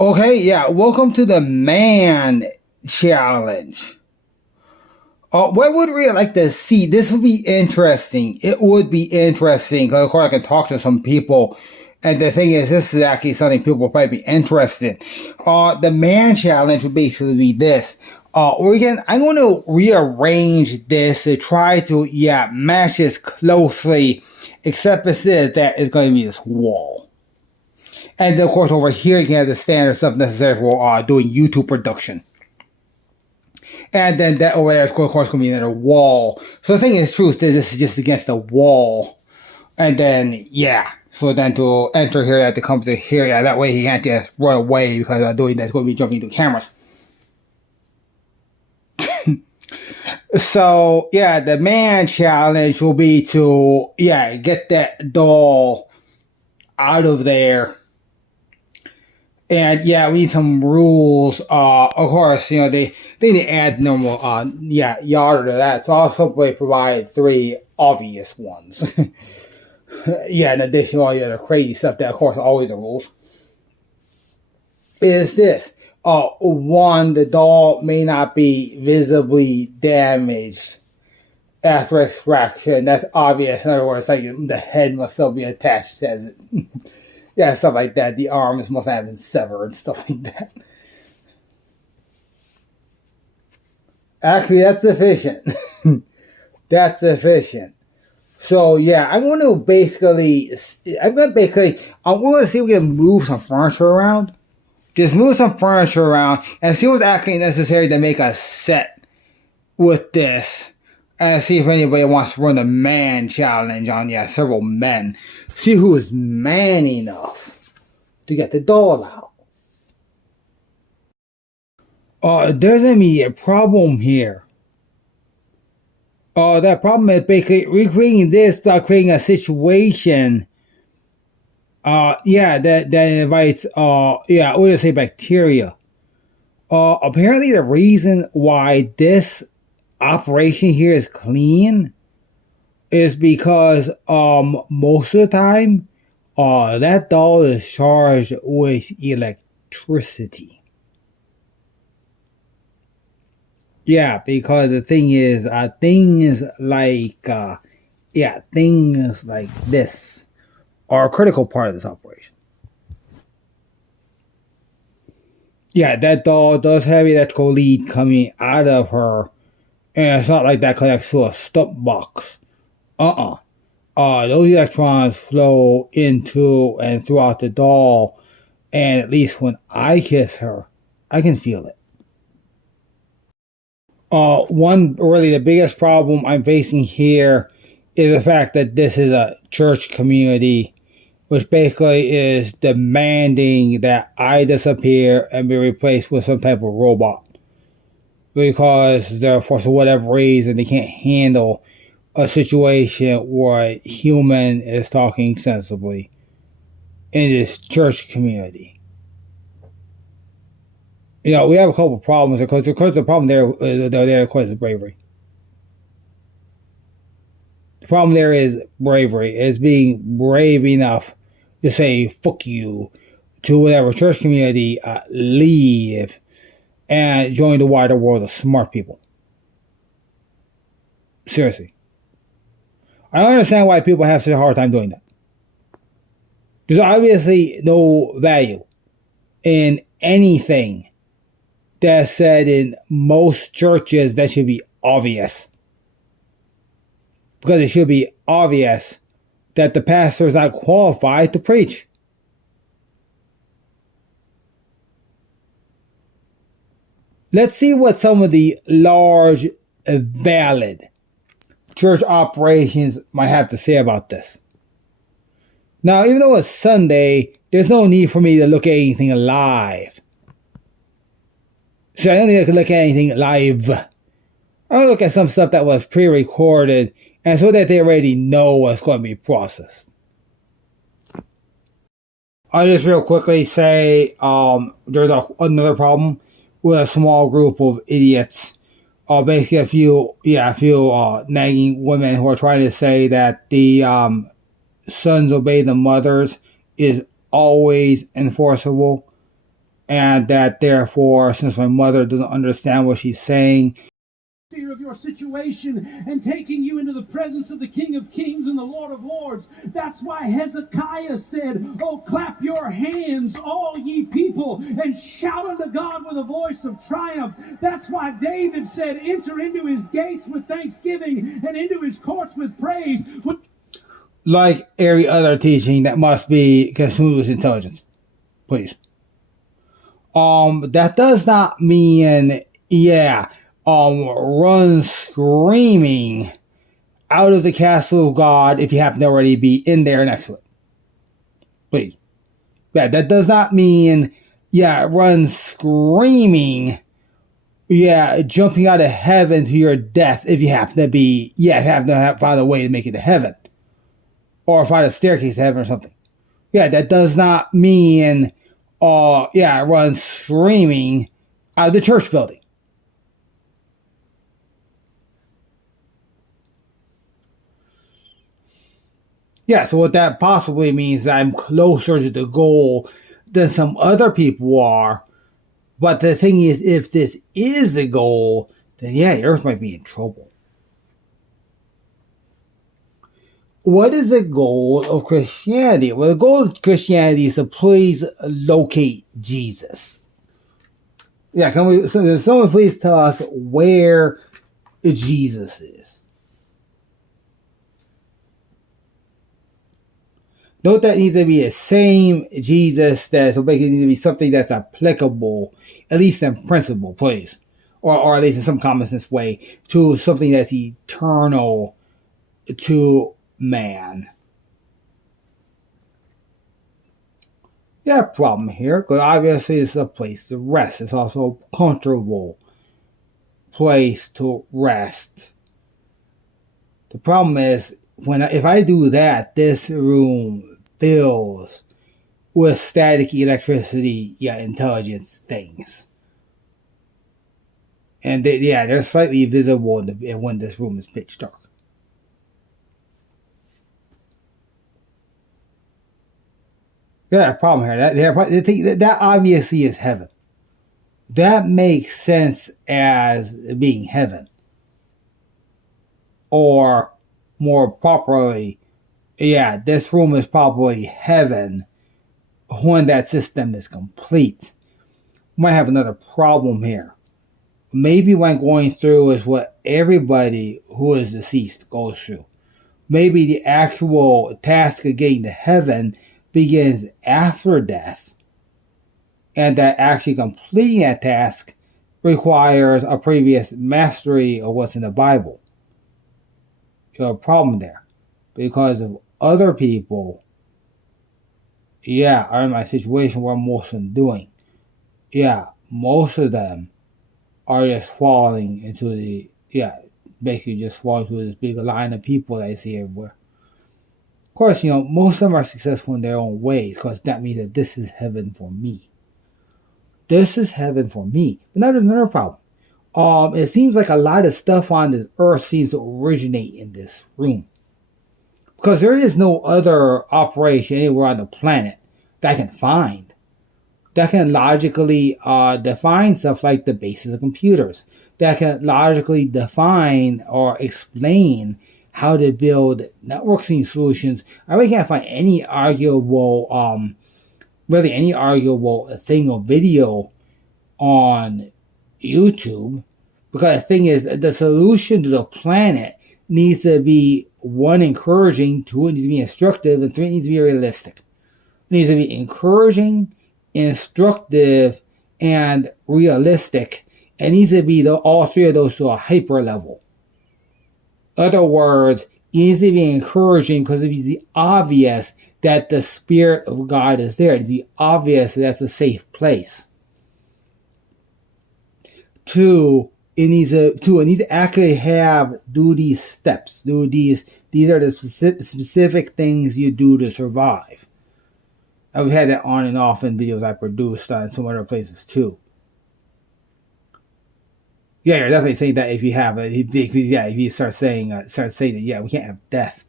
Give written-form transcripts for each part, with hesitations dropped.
Okay, yeah, welcome to the man challenge. What would we like to see? This would be interesting. It would be interesting because, of course, I can talk to some people. And the thing is, this is actually something people will probably be interested in. The man challenge would basically be this. I'm going to rearrange this to try to, match this closely, except instead that it's going to be this wall. And then, of course, over here, you can have the standard stuff necessary for doing YouTube production. And then that over there is, of course, going to be another wall. So the thing is, truth is, this is just against the wall. And then, yeah. So then to enter here, I have to come to here. Yeah, that way he can't just run away because doing that's going to be jumping into cameras. So, yeah, the man challenge will be to, get that doll out of there. And yeah, we need some rules. Of course, they need to add normal yard to that. So I'll simply provide three obvious ones. Yeah, in addition to all the other crazy stuff that, of course, are always the rules. Is this one, the doll may not be visibly damaged after extraction. That's obvious. In other words, like the head must still be attached as it. Yeah, stuff like that. The arms must have been severed and stuff like that. Actually, that's sufficient. That's sufficient. So yeah, I'm going to see if we can move some furniture around. Just move some furniture around and see what's actually necessary to make a set with this. And see if anybody wants to run the man challenge on, several men. See who is man enough to get the doll out. There's going to be a problem here. That problem is basically recreating this by creating a situation. That invites, we'll just say bacteria. Apparently the reason why this operation here is clean is because most of the time that doll is charged with electricity. Yeah, because the thing is things like this are a critical part of this operation. Yeah, that doll does have electrical lead coming out of her, and it's not like that connects to a stump box. Those electrons flow into and throughout the doll, and at least when I kiss her, I can feel it. The biggest problem I'm facing here is the fact that this is a church community, which basically is demanding that I disappear and be replaced with some type of robot. Because for whatever reason, they can't handle a situation where a human is talking sensibly in this church community. We have a couple of problems because the problem there, of course, is bravery. The problem there is bravery, is being brave enough to say "fuck you" to whatever church community, leave, and join the wider world of smart people. Seriously. I don't understand why people have such a hard time doing that. There's obviously no value in anything that's said in most churches. That should be obvious. Because it should be obvious that the pastor is not qualified to preach. Let's see what some of the large, valid church operations might have to say about this. Now, even though it's Sunday, there's no need for me to look at anything live. So I don't need to look at anything live. I'll look at some stuff that was pre-recorded, and so that they already know what's going to be processed. I'll just real quickly say there's another problem with a small group of idiots. Basically a few nagging women who are trying to say that the sons obey the mothers is always enforceable. and that therefore, since my mother doesn't understand what she's saying, fear of your situation and taking you into the presence of the King of Kings and the Lord of Lords. That's why Hezekiah said, "Oh, clap your hands, all ye people, and shout unto God with a voice of triumph." That's why David said, "Enter into his gates with thanksgiving and into his courts with praise." Like every other teaching that must be consumed with intelligence. Please. That does not mean, run screaming out of the castle of God if you happen to already be in there next to it. Please. Yeah, that does not mean, run screaming, jumping out of heaven to your death if you happen to be, find a way to make it to heaven. Or find a staircase to heaven or something. Yeah, that does not mean, run screaming out of the church building. Yeah, so what that possibly means is that I'm closer to the goal than some other people are. But the thing is, if this is the goal, then the earth might be in trouble. What is the goal of Christianity? Well, the goal of Christianity is to please locate Jesus. Yeah, can someone please tell us where Jesus is? Note that it needs to be the same Jesus that so basically it needs to be something that's applicable, at least in principle, please. Or at least in some common sense way, to something that's eternal to man. Yeah, problem here, because obviously it's a place to rest. It's also a comfortable place to rest. The problem is if I do that, this room fills with static electricity, intelligence things. And they're slightly visible when this room is pitch dark. Yeah, problem here. That obviously is heaven. That makes sense as being heaven. Or more properly, this room is probably heaven when that system is complete. We might have another problem here. Maybe what I'm going through is what everybody who is deceased goes through. Maybe the actual task of getting to heaven begins after death, and that actually completing that task requires a previous mastery of what's in the Bible. You have a problem there because of other people, are in my situation where most of them doing. Most of them are just falling into basically just falling into this big line of people that I see everywhere. Of course, most of them are successful in their own ways because that means that this is heaven for me. This is heaven for me. But now there's another problem. It seems like a lot of stuff on this earth seems to originate in this room. Because there is no other operation anywhere on the planet that I can find that can logically define stuff like the basis of computers, that can logically define or explain how to build networking solutions. I really can't find any arguable thing or video on YouTube, because the thing is, the solution to the planet needs to be one, encouraging, two, it needs to be instructive, and three, it needs to be realistic. It needs to be encouraging, instructive, and realistic. It needs to be all three of those to a hyper level. In other words, it needs to be encouraging because it needs to be obvious that the Spirit of God is there. It needs to be obvious that that's a safe place. Two, it needs to actually do these steps. These are the specific things you do to survive. I've had that on and off in videos I produced on some other places too. Yeah, you're definitely saying that if you start saying that, we can't have death,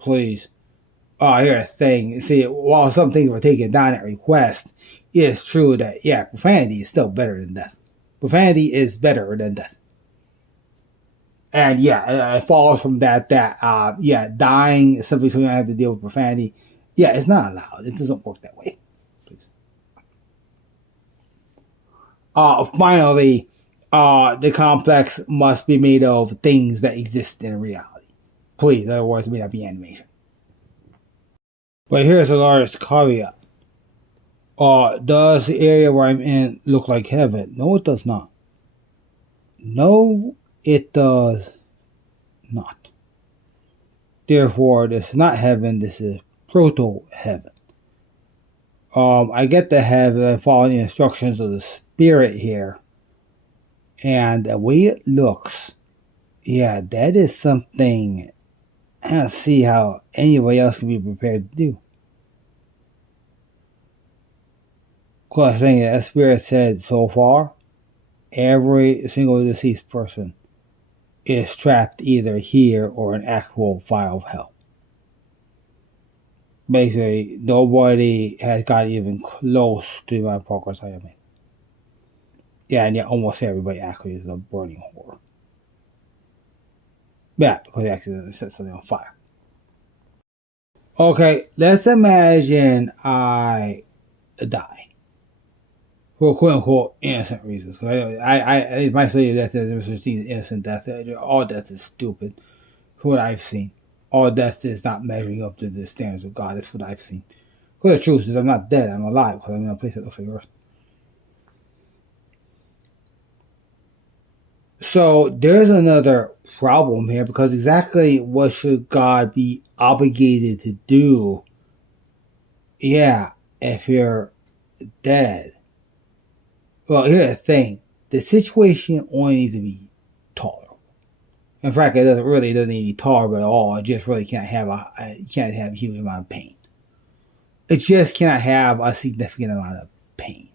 please. Oh, here's a thing. See, while some things were taken down at request, it's true that, yeah, profanity is still better than death. Profanity is better than death. And yeah, it follows from that, yeah, dying simply so you don't have to deal with profanity. Yeah, it's not allowed. It doesn't work that way. Please. Finally, the complex must be made of things that exist in reality. Please, otherwise it may not be animation. But here's the largest caveat. Does the area where I'm in look like heaven? No, it does not. No, it does not. Therefore, this is not heaven, this is proto-heaven. I get the heaven, I follow the instructions of the Spirit here. And the way it looks, yeah, that is something I don't see how anybody else can be prepared to do. Because thing that Spirit said so far, every single deceased person is trapped either here or an actual fire of hell. Basically, nobody has got even close to my progress I have made. Yeah, and yet almost everybody actually is a burning horror. Yeah, because they actually set something on fire. Okay, let's imagine I die for quote unquote innocent reasons. I might say that there's such thing as innocent death. All death is stupid, from what I've seen. All death is not measuring up to the standards of God. That's what I've seen. Because the truth is, I'm not dead. I'm alive because I'm in a place that looks like Earth. So there's another problem here because exactly what should God be obligated to do? Yeah, if you're dead. Well, here's the thing: the situation only needs to be tolerable. In fact, it doesn't need to be tolerable at all. It just really can't have a huge amount of pain. It just cannot have a significant amount of pain.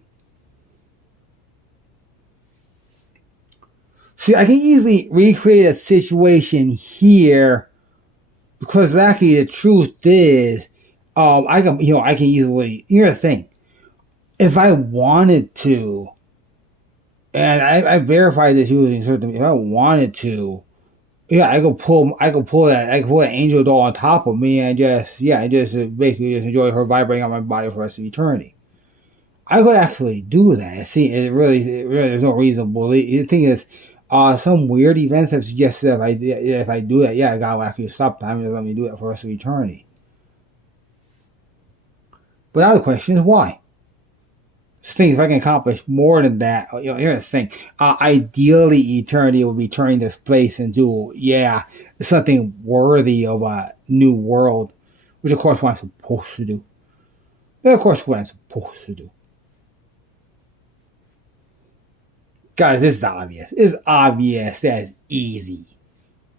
See, I can easily recreate a situation here because exactly the truth is, I can easily. Here's the thing: if I wanted to, and I verified this using certain. If I wanted to, yeah, I could pull that angel doll on top of me and basically just enjoy her vibrating on my body for the rest of eternity. I could actually do that. See, it really there's no reason to believe. The thing is, some weird events have suggested that if I do that, yeah, God will actually stop time and let me do it for the rest of eternity. But now the question is why? Things if I can accomplish more than that, here's the thing. Ideally, eternity will be turning this place into, something worthy of a new world, which of course what I'm supposed to do. Guys, this is obvious. It's obvious that it's easy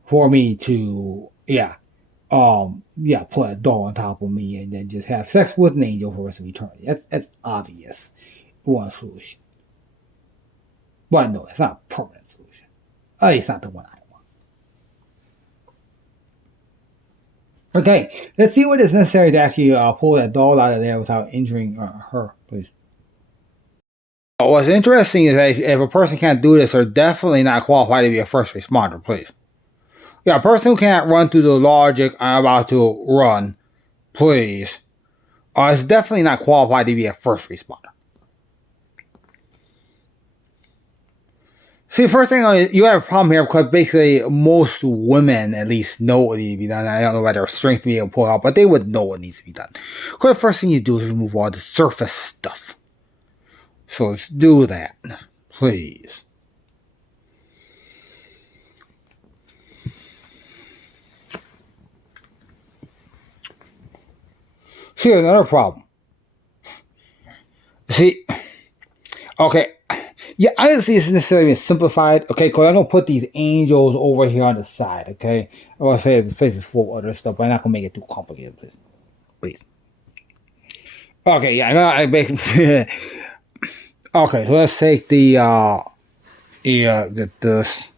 for me to, put a doll on top of me and then just have sex with an angel for the rest of eternity. That's obvious. One solution. But no, it's not a permanent solution. At least not the one I want. Okay, let's see what is necessary to actually pull that doll out of there without injuring her, please. What's interesting is that if a person can't do this, they're definitely not qualified to be a first responder, please. Yeah, a person who can't run through the logic I'm about to run, please, is definitely not qualified to be a first responder. See, first thing, you have a problem here because basically most women at least know what needs to be done. I don't know whether their strength to be able to pull out, but they would know what needs to be done. Because the first thing you do is remove all the surface stuff. So let's do that, please. See, another problem. See, okay. Yeah, I don't see this necessarily simplified, okay, because I'm going to put these angels over here on the side, okay? I want to say this place is full of other stuff, but I'm not going to make it too complicated, please. Please. Okay, I basically... okay, so let's take get this.